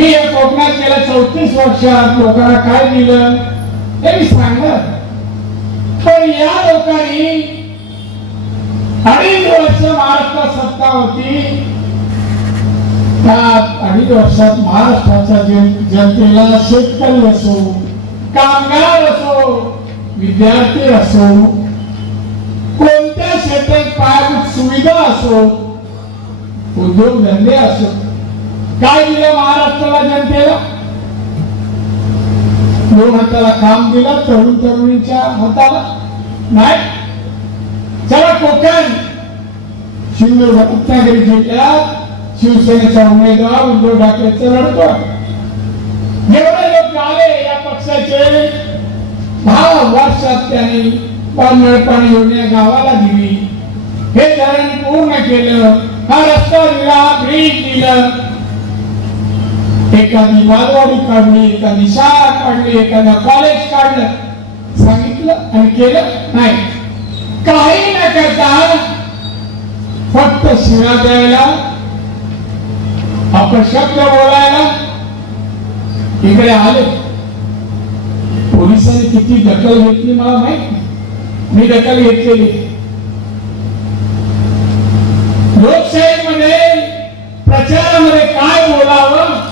मी या कोकणात गेल्या चौतीस वर्षात लोकांना काय दिलं? हे मी सांगणार. पण या लोकांनी अडीच वर्ष महाराष्ट्रात सत्ता होती. त्या अडीच वर्षात महाराष्ट्राच्या जनतेला शेतकरी असो कामगार असो विद्यार्थी असो कोणत्या क्षेत्रात पायाभूत सुविधा असो उद्योगधंदे असो काय दिलं महाराष्ट्राला जनतेला. दोन हाताला काम दिलं? तरुण तरुणीच्या हाताला. नाही. चला कोकण. सिंधुदुर्ग रत्नागिरी जिल्ह्यात शिवसेनेचा उमेदवार उद्धव ठाकरेच लढतो जेवढे लोक आले या पक्षाचे दहा वर्षात त्यांनी पाणी योजना गावाला दिली. हे धरण पूर्ण केलं. हा रस्ता दिला ब्रिज दिलं. एखादी बालवाडी काढली एखादी शाळा काढली एखादं कॉलेज काढलं. सांगितलं आणि केलं नाही. काही न करता फक्त शिरा द्यायला अपशब्द बोलायला इकडे आले. पोलिसांनी किती दखल घेतली मला माहीत मी दखल घेतलेली. लोकशाहीमध्ये प्रचारामध्ये काय बोलावं?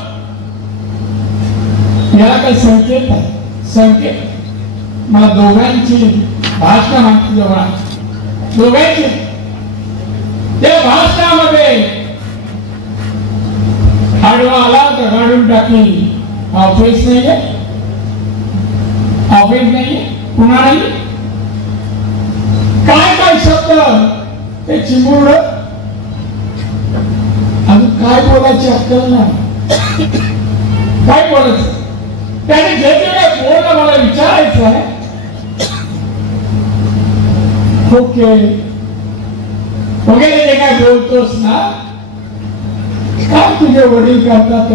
याला काही संकेत आहे? संकेत. मला दोघांची भाषा माहिती जेव्हा आहे. दोघांची. त्या भाषणामध्ये हाडवा आला तर काढून टाकी ऑफिस नाहीये. ऑफिस नाहीये. पुन्हा नाही काय काय शब्द? ते चिमुरड अजून काय बोलायची अक्कल नाही. काय बोलायचं? त्याने जे जे काय बोलणं मला विचारायचं आहे. ओके. वगैरे जे काय बोलतोस ना काय तुझे वडील करतात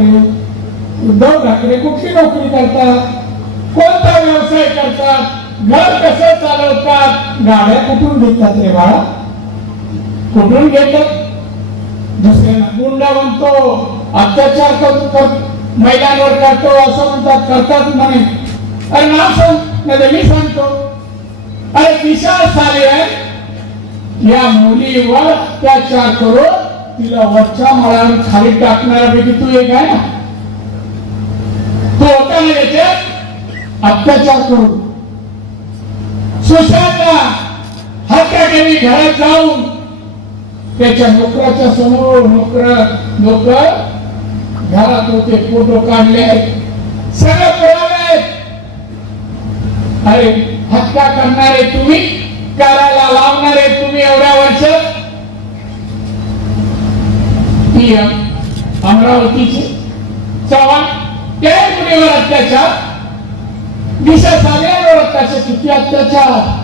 उद्धव ठाकरे कुठली नोकरी करतात? कोणता व्यवसाय करतात? घर कसं चालवतात? गाड्या कुठून घेतात रे बाळा? कुठून घेतात? दुसऱ्यांना गुंडा म्हणतो अत्याचार करतो मैदानावर महिलांवर करतो असं म्हणतात करतात म्हणे. अरे ना सांग मी सांगतो. अरे विशाल साले या मुलीवर अत्याचार करून तिला वरच्या माळावर खाली टाकणाऱ्यापैकी तू एक आहे ना? तो होता ना याच्यात? अत्याचार करून. सुशांतला हत्या केली घरात जाऊन त्याच्या नोकराच्या समोर नोकर नोकर घरात होते फोटो काढले. सगळं पुरावे अरे हत्या करणारे तुम्ही? करायला लावणारे तुम्ही एवढ्या वर्ष? ती अमरावतीची चव्हाण त्या मुलीवर अत्याचार. दिशा सागऱ्यांवर अत्याचार किती अत्याचार?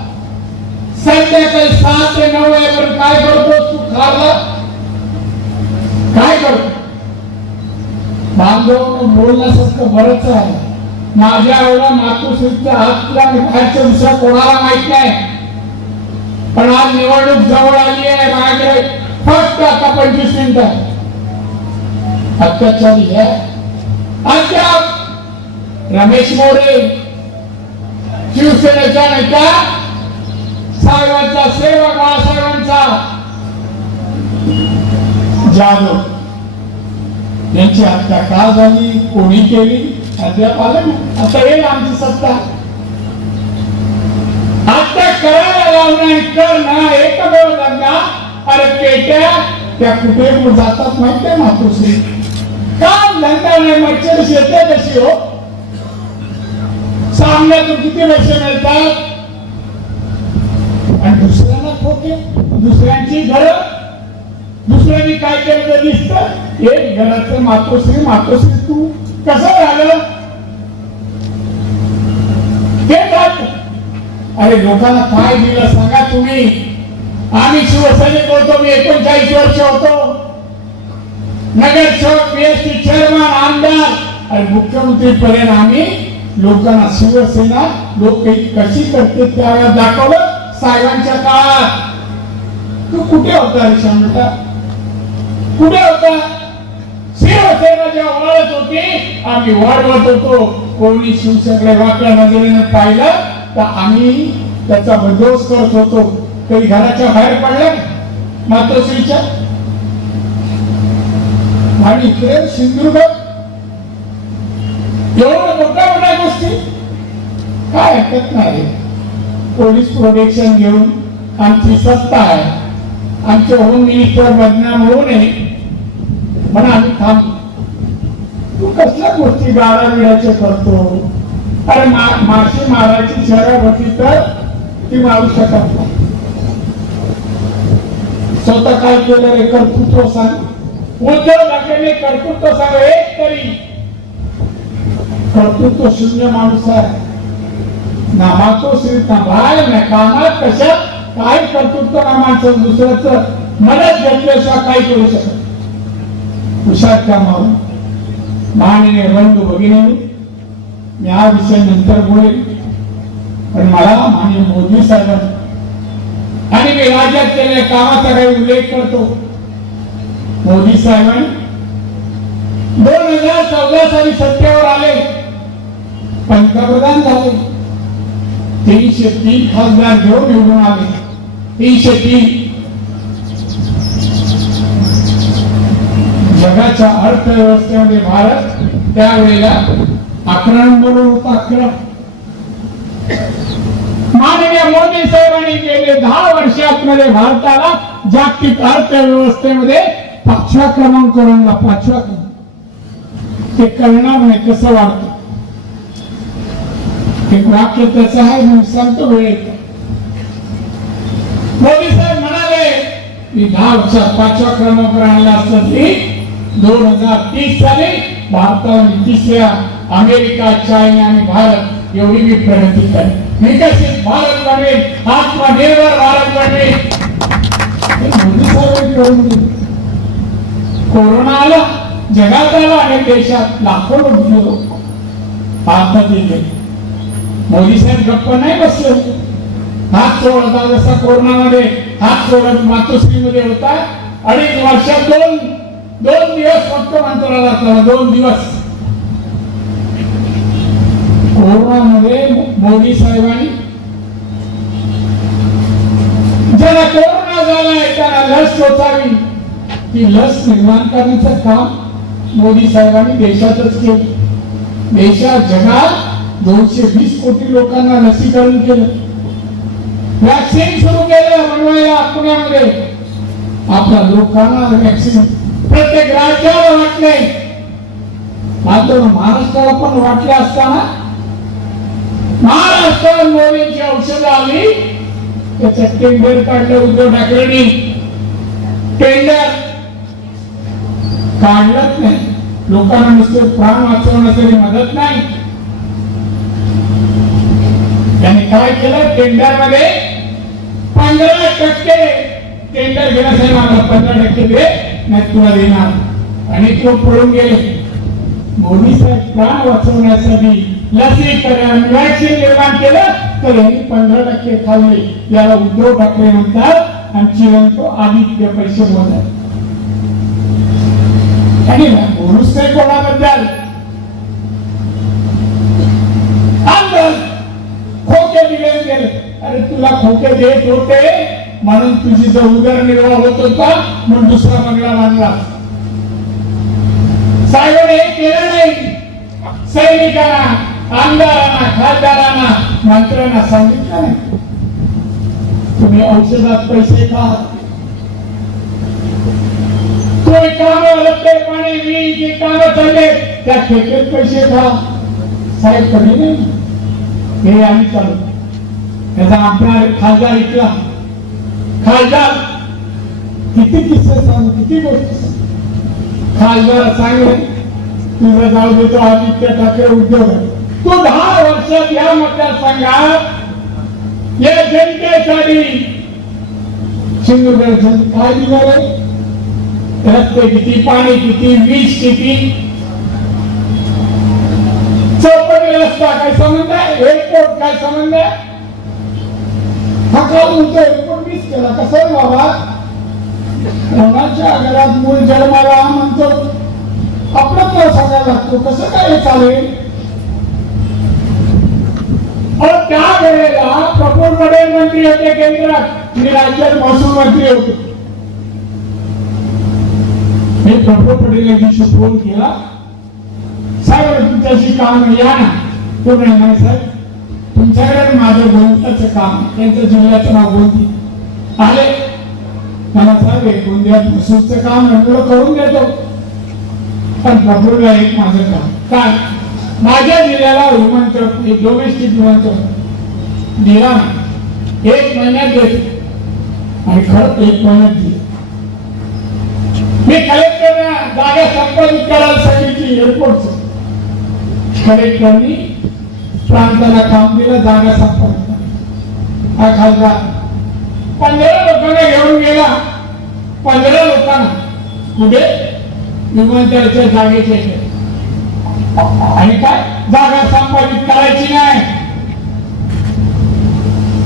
संध्याकाळी सहा ते नऊ वाजेपर्यंत काय करतो तू खारला? काय करतो बांधव बोलण्यासारखं बरंच आहे. माझ्या आईला मातोश्रीचा हातला बाहेरच्या कोणाला माहीत नाही पण आज निवडणूक जवळ आली आहे माझ्याकडे फक्त आता पंचवीस मिनिटं अत्याचारी आहे. अद्याप रमेश मोरे शिवसेनेच्या नेत्या साहेबांचा सेवक बाळासाहेबांचा जाधव. यांची हत्या का झाली कोणी केली अद्याप आलं ना आता येईल आमची सत्ता. आता करायला लावणार कर ना एक करणार अरे पेट्या त्या कुठे जातात माहितीये मातोश्री? काम धंदा नाही मच्छर शेते कशी हो. सामन्यातून किती पैसे मिळतात? आणि दुसऱ्यांना खोके दुसऱ्यांची घरं. दुसऱ्यांनी काय केलं दिसत? एक घराचं मातोश्री मातोश्री तू कसं झालं ते अरे लोकांना काय दिलं सांगा तुम्ही. आम्ही शिवसेने होतो मी एकोणचाळीस वर्ष होतो. नगरसेवक पीएसटी चेअरमन आमदार. आणि मुख्यमंत्री पर्यंत आम्ही लोकांना शिवसेना लोक काही कशी करते त्यावेळेला दाखवलं? साहेबांच्या काळात. तू कुठे होता रे शंभटा कुठे होता? शिवसेना जेव्हा वाढत होती? आम्ही वाढवत होतो. कोणी शिवसेनेकडे वाकड्या नजरेने पाहिलं तर आम्ही त्याचा बंदोबस्त करत होतो. कधी घराच्या बाहेर पडलं मातोश्रीच्या? आणि इकडे सिंधुदुर्ग. एवढं मोठ्या मोठ्या गोष्टी. काय हरकत नाही. पोलीस प्रोटेक्शन घेऊन आमची सत्ता आहे. आमचे होम मिनिस्टर बदनाम होऊ नये. म्हणा आम्ही तू कसल्या गोष्टी गाळा करतो? अरे मा- माशी मारायची शहरात होती तर ती मारू शकत नाही. स्वतः काय केलं रे कर्तृत्व सांग. उद्धव ठाकरेने कर्तृत्व सांग एक तरी. कर्तृत्व शून्य माणूस आहे. नामाचो श्री ना कामात कशा काय कर्तृत्व नामाचं? माणसं दुसऱ्याच? मदत घेतल्याशिवाय काय करू शकत हुशार कामावर माननीय रंग भगिनी मी हा विषय नंतर बोलेल पण मला माननीय मोदी साहेबांनी आणि मी राज्यात केलेल्या कामाचा काही उल्लेख करतो मोदी साहेबांनी दोन हजार चौदा साली सत्तेवर आले पंतप्रधान झाले तीनशे तीन खासदार घेऊन निवडून आले तीनशे तीन जगाच्या अर्थव्यवस्थेमध्ये भारत त्यावेळेला अकरा नंबरवर होता अकरा माननीय मोदी साहेबांनी गेले दहा वर्षात मध्ये भारताला जागतिक अर्थव्यवस्थेमध्ये पाचव्या क्रमांक रंगला पाचव्या क्रमांक. ते कळणार नाही कसं वाढत. एक वाक्य त्याचं आहे मी सांगतो वेळेत. मोदी साहेब म्हणाले मी दहा वर्षात पाचव्या क्रमांक आणला असलं तरी दोन हजार तीस साली भारतावर तिसऱ्या अमेरिका चायना आणि भारत एवढी मी प्रगती करेन विकसित भारत बनेल आत्मनिर्भर भारत बनेल मोदी साहेबांनी करून कोरोना आला जगात आला आणि देशात लाखो लोक गेलो भारतात येते मोदी साहेब गप्प नाही बसले. हात सोडता जसा कोरोनामध्ये हात सोडत मातोश्रीमध्ये होता. अडीच वर्षात दोन दोन दिवस फक्त अंतराला राहिला, दोन दिवस. कोरोनामध्ये मोदी साहेबांनी ज्याला कोरोना झालाय त्याला लस टोचावी ती लस निर्माण करण्याचं काम मोदी साहेबांनी देशातच केलं. देशात जगात दोनशे वीस कोटी लोकांना लसीकरण केलं. वॅक्सिन सुरू केलं बनवायला पुण्यामध्ये. आपल्या लोकांना वॅक्सिन प्रत्येक राज्याला वाटले. मात्र महाराष्ट्राला पण वाटले असताना महाराष्ट्रात मोदींची औषधं आली. त्याचं टेंडर काढलं उद्धव ठाकरेंनी. टेंडर काढलंच नाही. लोकांना नुसते प्राण वाचवण्यासाठी मदत नाही. त्यांनी काय केलं? टेंडरमध्ये पंधरा टक्के टेंडर घेण्यासाठी मला पंधरा टक्के नाही तुला देणार. आणि तो पळून गेले. मोदी साहेब प्राण वाचवण्यासाठी लसीकरण वॅक्सिन निर्माण केलं तर यांनी पंधरा टक्के खाल्ले याला उद्धव ठाकरे म्हणतात आणि चिरंतो आदित्य पैसे मोजाय आणि बोलूच साहेब कोणाबद्दल? खोके दिले गेले. अरे तुला खोके देत होते. म्हणून तुझी जो उदरनिर्वाह होत होता म्हणून दुसरा बंगला बांधला साहेब हे केलं नाही. सैनिकांना आमदारांना खासदारांना मंत्र्यांना सांगितलं नाही. तुम्ही औषधात पैसे खा. तुम्ही काम लपले पाणी वीज जे काम चालले त्या ठेकेत पैसे खा. साहेब कधी नाही. हे आम्ही चालू. त्याचा आमदार खासदार इथला. खासदार किती किस्से सांगू किती गोष्टी सांगू. खासदार सांगेल तुझा जाऊ देतो आदित्य ठाकरे उद्योग तो दहा वर्षात या मतदारसंघात या जनतेसाठी सिंधुदर्शन काय दिलं रस्ते किती पाणी किती वीज किती? चौपटी रस्ता काय संबंध आहे? एअरपोर्ट काय संबंध आहे? हा काल त्याला एअरपोर्ट कसं बाबा कोणाच्या घरात मूल जन्माला म्हणतो? आपलं तुला सांगायला लागतो. कसं काय चालेल? त्या वेळेला कपूर पटेल मंत्री होते केंद्रात. मी राज्यात महसूल मंत्री होते. मी कपूर पटेल यांच्याशी फोन केला. साहेब तुमच्याशी काम या ना. कोण आहे? नाही साहेब. तुमच्याकडे माझं गोंदियाचं काम आहे. त्यांचं जिल्ह्याचं नाव गोंदी आले मला साहेब एकूण गोंदियात महसूलचं काम आहे, तुला करून देतो. पण प्रफुल्लला एक माझं काम. काय? माझ्या जिल्ह्याला विमानतळ एक डोमेस्टिक विमानतळ. दिला एक महिन्यात देतो. आणि खरंच एक महिन्यात दिले मी कलेक्टरना जागा संपादित करायला सांगितली एअरपोर्टच कलेक्टरनी प्रांताला काम दिलं जागा संपादित हा खासदार. पंधरा लोकांना घेऊन गेला. पंधरा लोकांना. कुठे? विमानतळाच्या जागेच्या आणि काय? जागा संपादित करायची नाही.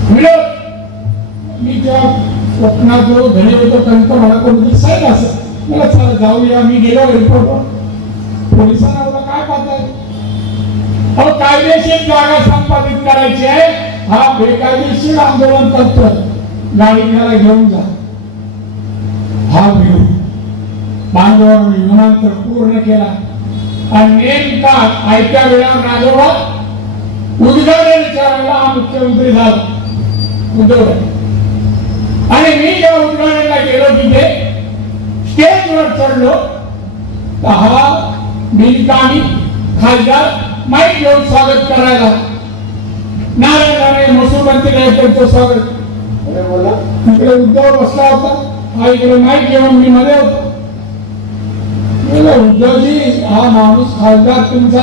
विरोध. मी जेव्हा कोकणात जो घरी होतो त्यांचं मला कोणतरी साहेब असं मला चला जाऊया मी गेलो एअरपोर्टवर पोलिसांना आता काय पाहताय? अहो कायदेशीर जागा संपादित करायची आहे. हा बेकायदेशीर आंदोलन करतो गाडी घेऊन जा. हा विरोध बांधवांनी विमानतळ पूर्ण केला. आणि नेमका आयत्या वेळावर राजोबा उद्घाटन वेळेला हा मुख्यमंत्री झाला. उद्धव आणि मी जेव्हा उद्घाटनला गेलो तिथे स्टेजवर चढलो तर हा बिनकामी खासदार माईक घेऊन स्वागत करायला. नारायण राणे महसूल मंत्री आहे त्यांचं स्वागत. बोला इकडे उद्धव बसला होता हा इकडे नाही घेऊन मी मध्ये होतो उद्धवजी हा माणूस खासदार तुमचा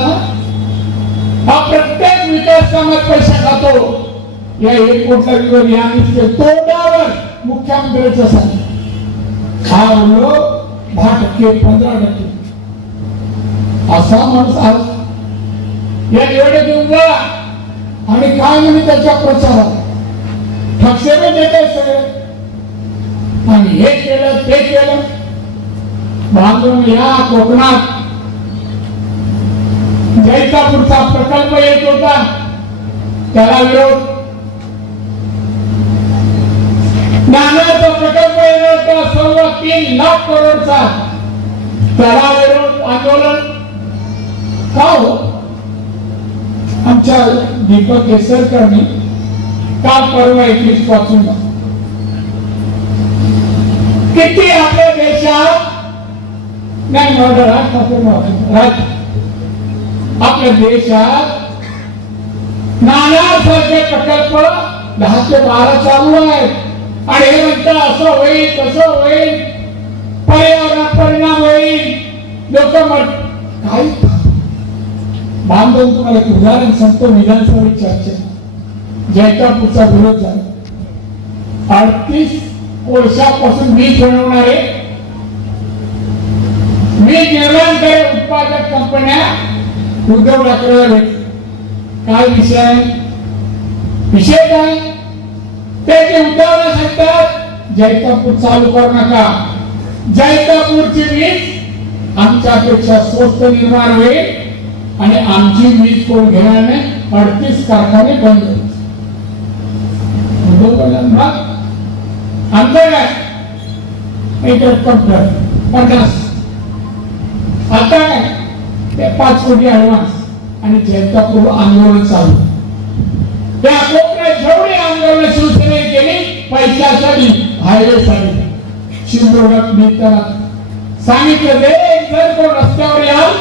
हा प्रत्येक विकास कामात पैसा खातो या एक कोटला विरोध या नुसते तोंडावर मुख्यमंत्र्याचं सांग हा बोललो दहा टक्के पंधरा टक्के असा माणूस आज या निवडणुकीत आणि काय म्हणे त्याच्या प्रचारात ठक्षेने देत सगळे आणि हे केलं ते केलं. बांधून या कोकणात. जैतापूरचा प्रकल्प येत होता. त्याला विरोध. नानाचा प्रकल्प येत होता सव्वा तीन लाख करोडचा. त्याला विरोध आंदोलन. का हो? आमच्या दीपक केसरकरनी काल परवा एकवीसपासून किती आपल्या देशात नाही माझा राज ठाकूर राज आपल्या देशात नाना सारखे प्रकल्प दहा ते बारा चालू आहेत. आणि हे म्हणतात असं होईल तसं होईल पर्यावरणात परिणाम होईल. लोक म्हण काही बांधून तुम्हाला एक उदाहरण सांगतो विधानसभेत ज्याचा जैतापूरचा विरोध झाला. अडतीस कोळशापासून वीज बनवणारे वीज निर्माण करे उत्पादक कंपन्या उद्धव ठाकरेला काय विषय आहे? विषय काय? ते जे उद्धवला सांगतात जैतापूर चालू करू नका. जैतापूरची वीज आमच्यापेक्षा स्वस्त निर्माण होईल आणि आमची वीज कोण घेणार नाही? अडतीस कारखाने बंद. मग आमचं काय? एक पन्नास. आता काय? ते पाच कोटी ऍडव्हान्स आणि जैतापूर आंदोलन चालू. त्या कोकणात जेवढे आंदोलन शिवसेने केली पैशासाठी हायवेसाठी शिंदोडक निघताना सांगितलं ते जर कोण रस्त्यावर याल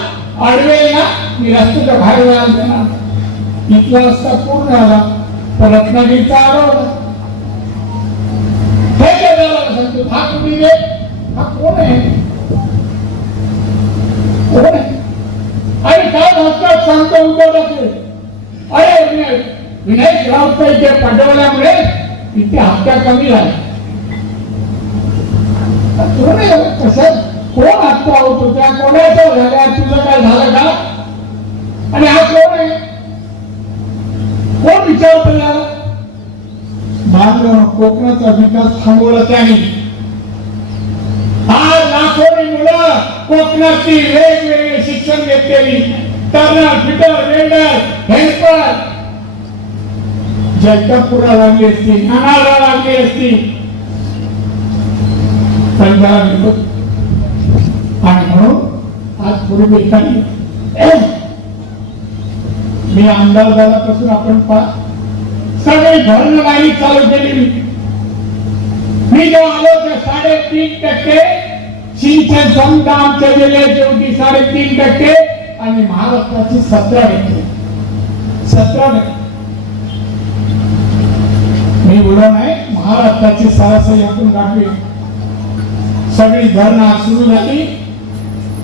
अडवेल ना मी रस्त्याच्या बाहेर जायला देणार. इथला रस्ता पूर्ण झाला. तर रत्नागिरीचा अडवला झालं हा कुणी हा कोण आहे? कोण आहे अरे काय सांगतो अरे विनायक पाठवल्यामुळे इथे कमी कोण आहे हो? कसं कोण होत होत्या कोणाचं झाल्या तुझं काय झालं का? आणि हा कोण आहे? कोण विचारतो याला? बांधव कोकणाचा विकास थांबवला त्याने. आज मुलं कोकणातली वेगवेगळे शिक्षण घेतलेली टर्नर फिटर वेल्डर हेल्पर जगदपुरा लागली असती नानाला लागली असती. आणि म्हणून आज पूर्वी एखादी मी आमदार झाल्यापासून आपण पा सगळी धरण लाईन चालू केली मी जेव्हा आलो तर साडेतीन टक्के सिंचन क्षमता आमच्या जिल्ह्याची होती साडेतीन टक्के आणि महाराष्ट्राची सतरा टक्के. सतरा टक्के. मी बोललो नाही महाराष्ट्राची सरासरी आपण गाठली सगळी धरणा सुरू झाली.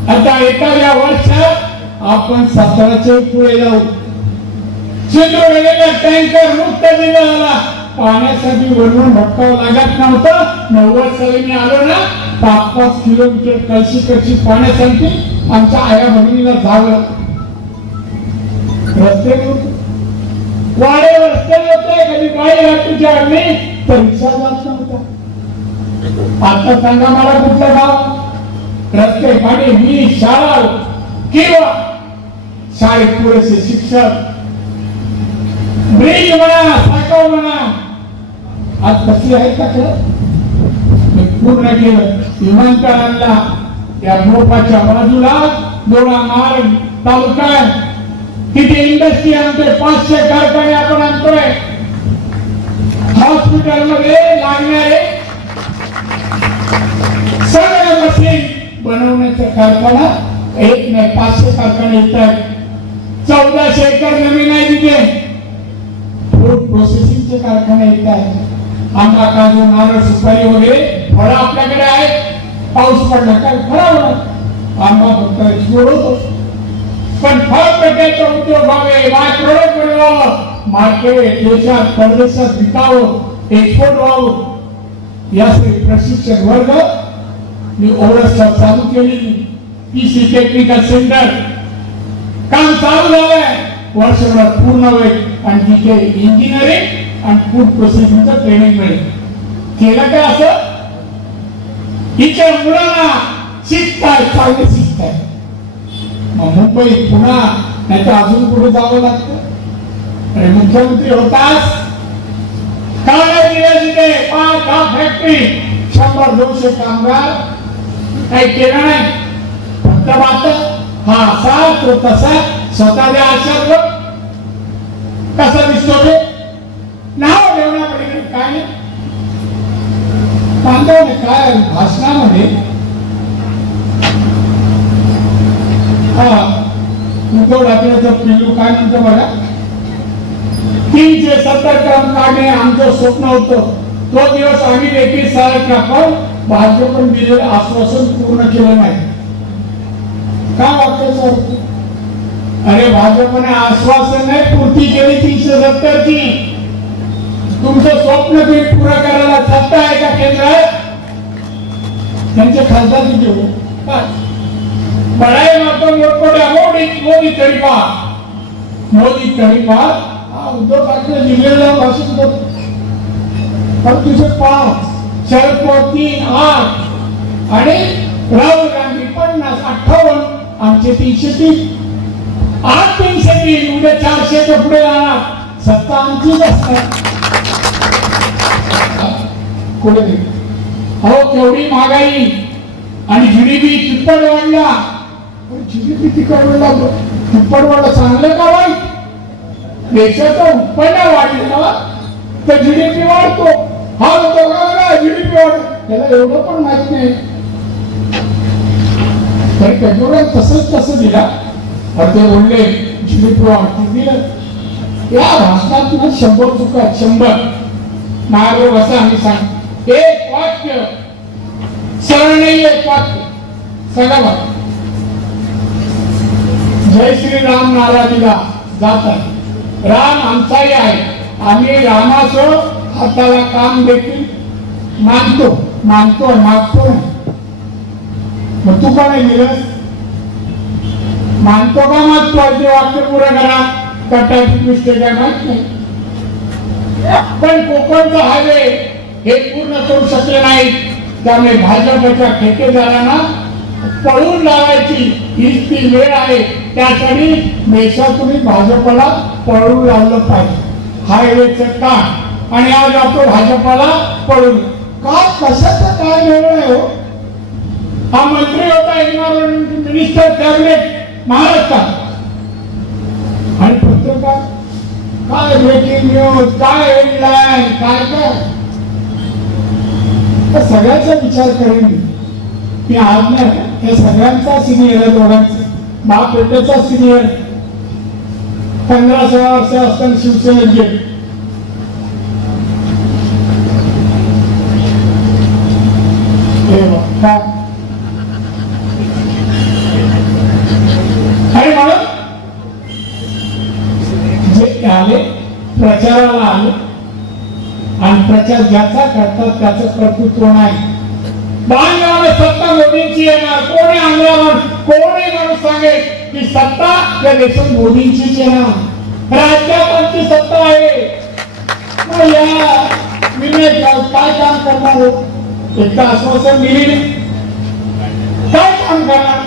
आता एखाद्या वर्षात आपण सतराचे पुढे जाऊ. चित्र गेलेला टँकर मुक्त दिला पाण्यासाठी वरून भटकावं लागत नव्हतं. नव्वद साली मी आलो ना पाच पाच किलोमीटर कळशी कळशी पाण्यासाठी आमच्या आया बहिणीला जावं. रस्ते वाडे रस्ते होते कधी गाडी तुझ्या आम्ही तर रिक्षा जात नव्हता आता सांगा मला कुठलं गाव रस्ते पाणी मी शाळा किंवा शाळेत पुरेसे शिक्षक ब्रिज म्हणा सायकल म्हणा. आज कशी आहे का खरं? पूर्ण केलं विमानतळाला त्या मोपाच्या बाजूला डोळा मार्ग तालुका तिथे इंडस्ट्री आणतोय पाचशे कारखाने आपण आणतोय. हॉस्पिटलमध्ये लागणारे सगळ्या मशीन बनवण्याचा कारखाना एक नाही पाचशे कारखाने येत आहेत. चौदाशे एकर जमीन आहे तिथे. फूड प्रोसेसिंगचे कारखाने येत आहेत. काजू नारळ सुपारी वगैरे फळं आपल्याकडे आहेत. पाऊस पडला काय खराब आंबा फक्त होतो. पण फळ प्रकारचे उद्योग व्हावे मार्केट देशात परदेशात विकावं एक्सपोर्ट व्हावं. यासाठी प्रशिक्षण वर्ग मी चालू केलेली. पीसी टेक्निकल सेंटर काम चालू झालंय. वर्षभर पूर्ण होईल. आणि तिथे इंजिनिअरिंग आणि फूड प्रोसेसिंगचं ट्रेनिंग मिळेल. केलं काय असं? तिच्या मुलांना शिकताय चांगले शिकताय. मग मुंबई पुन्हा नाही तर अजून कुठे जावं लागतं? आणि मुख्यमंत्री होताच काळे दिले तिथे? पाच दहा फॅक्टरी शंभर दोनशे कामगार? काही केलं नाही. फक्त बात हा असा तो तसा स्वतःच्या आशात कसं काय नाही काय भाषणामध्ये हा उद्धव ठाकरेचं पिल्लू काय म्हणतो बघा? तीनशे सत्तर क्रम काढणे आमचं स्वप्न होतं तो दिवस आम्ही देखील सारखा पण भाजपन दिलेलं आश्वासन पूर्ण केलं नाही. का वाटतं सर? अरे भाजपने आश्वासन नाही पूर्ती केली तीनशे सत्तरची. तुमचं स्वप्न तुम्ही पुरं करायला सत्ता आहे का केंद्रात? त्यांचे खासदार किती हो काय? बडाई मातो मोठमोठ्या मोदी मोदी तरीपा मोदी तरीपा हा उद्धव ठाकरे दिल्लीला भाषण करतो. पण तुझे पाच शरद पवार तीन आठ आणि राहुल गांधी पन्नास अठ्ठावन्न आमचे तीनशे तीन. आठ तीनशे तीन. उद्या चारशेच्या पुढे जाणार. सत्ता आमचीच असणार. कोणी दे. अहो केवढी महागाई. आणि जीडीपी तिप्पट वाढला. जीडीपी तिकड वाढला. तिप्पट वाढला. चांगलं का वाईट? देशाचं उत्पन्न वाढलं तर जीडीपी वाढतो. हा तो जीडीपी वाढ त्याला एवढं पण माहीत नाही. तरी पेट्रोल तसंच तसं दिला. तर ते बोलले जीडीपी वाढते दिलं. या भाषणात शंभर चुका शंभर. मागे असं आम्ही सांग. एक वाक्य शरणीय नाही एक वाक्य. सगळं बघा जय श्री राम नाराजीला दिला जात आहे राम आमचाही आहे. आम्ही रामासो हाताला काम देखील मानतो. मानतो मागतो. मग तू का नाही दिलंस मानतो का मागतो ते वाक्य पुरं करा. कटाची मिस्टेक काय माहीत नाही. पण कोकणचा हायवे हे पूर्ण करू शकले नाही. त्यामुळे भाजपच्या ठेकेदारांना पळून लावायची हीच ती वेळ आहे. त्यासाठी देशातून भाजपला पळून लावलं पाहिजे. हायवेचं काम आणि आज आपण भाजपला पळून का? कशाचं काय वेळ आहे हो? हा मंत्री होता एन्व्हायरमेंट मिनिस्टर कॅबिनेट महाराष्ट्रात. आणि पत्रकार? काय ब्रेकिंग न्यूज काय हेडलाईन काय काय? तर सगळ्याचा विचार करेन मी आज्ञा आज हे सगळ्यांचा सिनियर आहे दोघांचा. महापेटेचा सिनियर पंधरा सोळा वर्ष असताना शिवसेनेत गेले. काय आणि म्हणून जे आले प्रचाराला आले आणि प्रचार ज्याचा करतात त्याच कर्तृत्व नाही. बांधवाला सत्ता मोदींची येणार. कोणी अंगावर कोणी माणूस सांगेल की सत्ता या देशात मोदींचीच येणार. राज्यात सत्ता आहे. या मी काय काम करणार हो? एकदा आश्वासन दिली. काय काम करणार?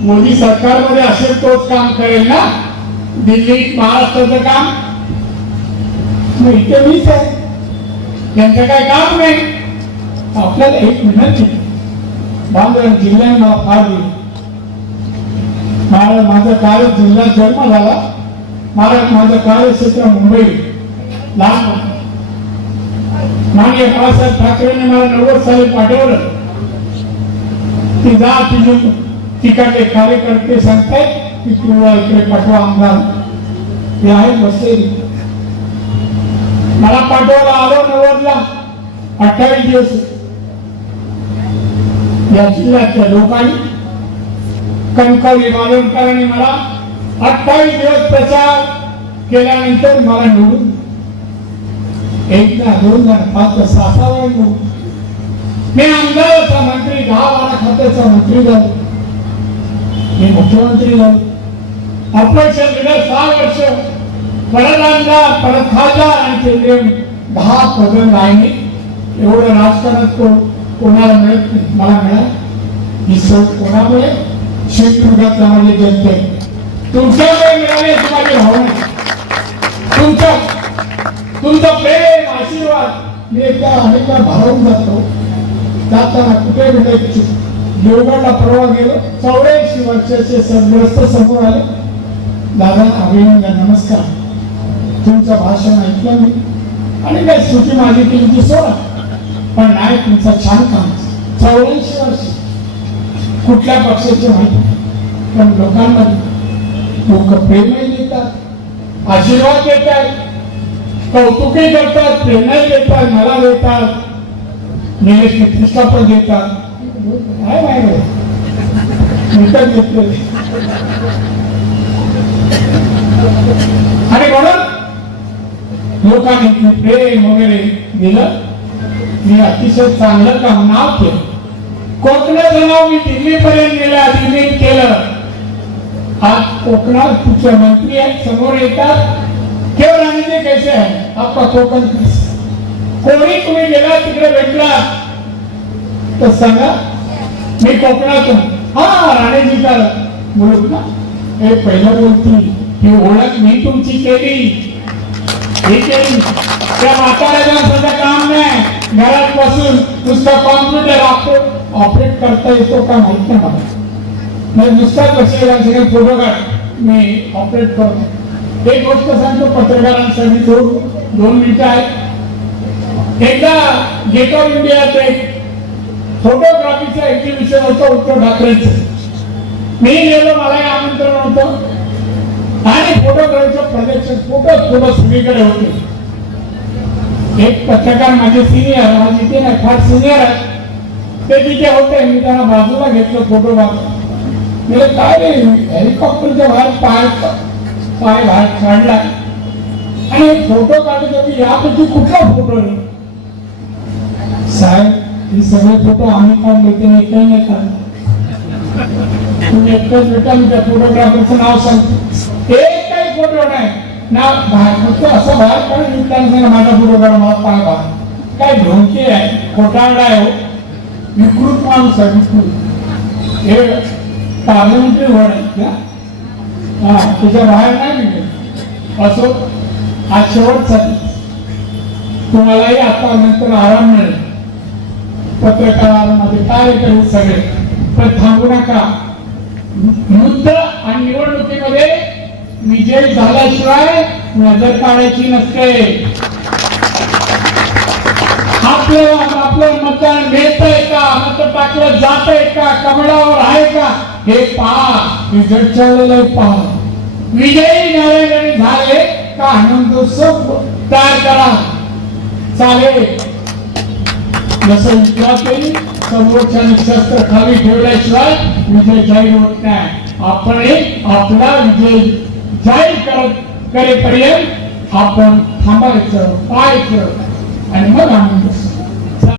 मोदी सरकारमध्ये असेल तोच काम करेल ना? दिल्लीत महाराष्ट्राचं काम? मग इथे मीच आहे. त्यांचं काय काम नाही आपल्याला एक विनंती बांधव जिल्ह्यांना फार दिली मला माझा कार्य जिल्ह्यात जन्म झाला महाराज माझं कार्यक्षेत्र मुंबई लहान मागे बाळासाहेब ठाकरेंनी मला नव्वद साली पाठवलं ती जा तुझे तिकडले कार्यकर्ते सांगतायत की तुला इकडे पाठवा आमदार ते आहे बसलेली मला पाठवायला आलो नव्वदला. अठ्ठावीस दिवस. या जिल्ह्यातल्या लोकांनी कणकवली मालवणकरांनी मला अठ्ठावीस दिवस प्रचार केल्यानंतर मला निवडून एकदा दोनदा पाच सहा सहा वेळा निवडून. मी आमदाराचा मंत्री दहा बारा खात्याचा मंत्री झालो. मी मुख्यमंत्री झालो. ऑपरेशन दिलं सहा वर्ष वडिलांना आमदार परत खासदार आणि केंद्रीय दहा पद राहिली एवढं राजकारणात को कोणाला मिळत नाही. मला मिळालं ही सोय कोणामुळे? शेतकऱ्याचा म्हणजे जनते. तुमच्यामुळे मिळाले अशी माझी भावना तुमच्या तुमचा प्रेम आशीर्वाद मी एकदा अनेकदा भारावून जातो. जाताना कुठे भेटायची देवगडला परवा गेलो. चौऱ्याऐंशी वर्षाचे सर्वस्त समोर आले. दादा अभिनंदन. नमस्कार. तुमचं भाषण ऐकलं मी. आणि काय सुटी माझी ती सोडा. पण नाही तुमचं छान काम चौऱ्याऐंशी वर्ष. कुठल्या पक्षाची माहिती पण लोकांमध्ये लोक प्रेमही देतात आशीर्वाद देतात कौतुकही करतात प्रेरणाही देतात मला देतात निलेश प्रतिष्ठा पण देतात. काय नाही रे. आणि म्हणून लोकांनी ते प्रेम वगैरे दिलं मी अतिशय चांगलं काम नाव केलं कोकणाचं नाव मी दिल्लीपर्यंत गेलं दिल्लीत केलं. आज कोकणात तुमचे मंत्री आहेत समोर येतात. केवळ आणि ते कैसे आहे आपला कोकण कोणी तुम्ही गेला तिकडे भेटला? तर सांगा मी कोकणातून. हा राणेजी का बोलत ना हे पहिलं बोलती ही ओळख मी तुमची केली. त्या म्हाताऱ्याला सध्या काम नाही घरात बसून नुसता कॉम्प्युटर ऑपरेट करता येतो का माहीत नाही मला. म्हणजे नुसता कसे सगळे फोटो काढ मी ऑपरेट करतो. एक गोष्ट सांगतो पत्रकारांसाठी दोन दोन मिनिटं आहेत. एकदा गेट ऑफ इंडियाचं एक फोटोग्राफीचं एक्झिबिशन होतं उद्धव ठाकरेंचं. मी गेलो मला आमंत्रण होतं. आणि फोटोग्राफीचं प्रदर्शन फोटो फोटो सगळीकडे होते. एक पत्रकार माझे सिनियर माझे ते नाही फार सिनियर आहेत ते तिथे होते मी त्यांना बाजूला घेतलं फोटो मी काय रे हेलिकॉप्टरच्या बाहेर पाय पाय बाहेर काढला. आणि फोटो काढत होती यापैकी कुठला फोटो आहे? साहेब हे सगळे फोटो आम्ही काढले ते काही नाही काढले तुम्ही एकटाच भेटा मी त्या फोटोग्राफरचं नाव सांगतो. एक काही फोटो नाही. ना बाहेर फक्त असं बाहेर काढून निघताना माझा फोटो काढा मला पाय काय धोके आहे खोटारडा आहे हो. विकृत माणूस आहे विकृत. हे पार्लमेंटरी वर्ड आहे का हा त्याच्या बाहेर नाही निघेल असो आज शेवटसाठी तुम्हालाही आता नंतर आराम मिळेल. पत्रकार काय कार्यकर्ते सगळे. पण थांबू नका. मुद्दा आणि निवडणुकीमध्ये विजय झाल्याशिवाय नजर काढायची नसते. आपलं आपलं मतदान आहे का? मत टाकलं जात आहे का? कमळावर आहे का? हे पहा. रिझल्ट चाललेलं पहा. विजयी नारायण झाले का? आनंदोत्सव तयार करा. चालेल. जसं विचारतील सर्वोच्च शस्त्र खाली ठेवल्याशिवाय विजय जाहीर होत नाही. आपण एक आपला विजय जाहीर करत करेपर्यंत आपण थांबायचं पाहायचं आणि मग आनंद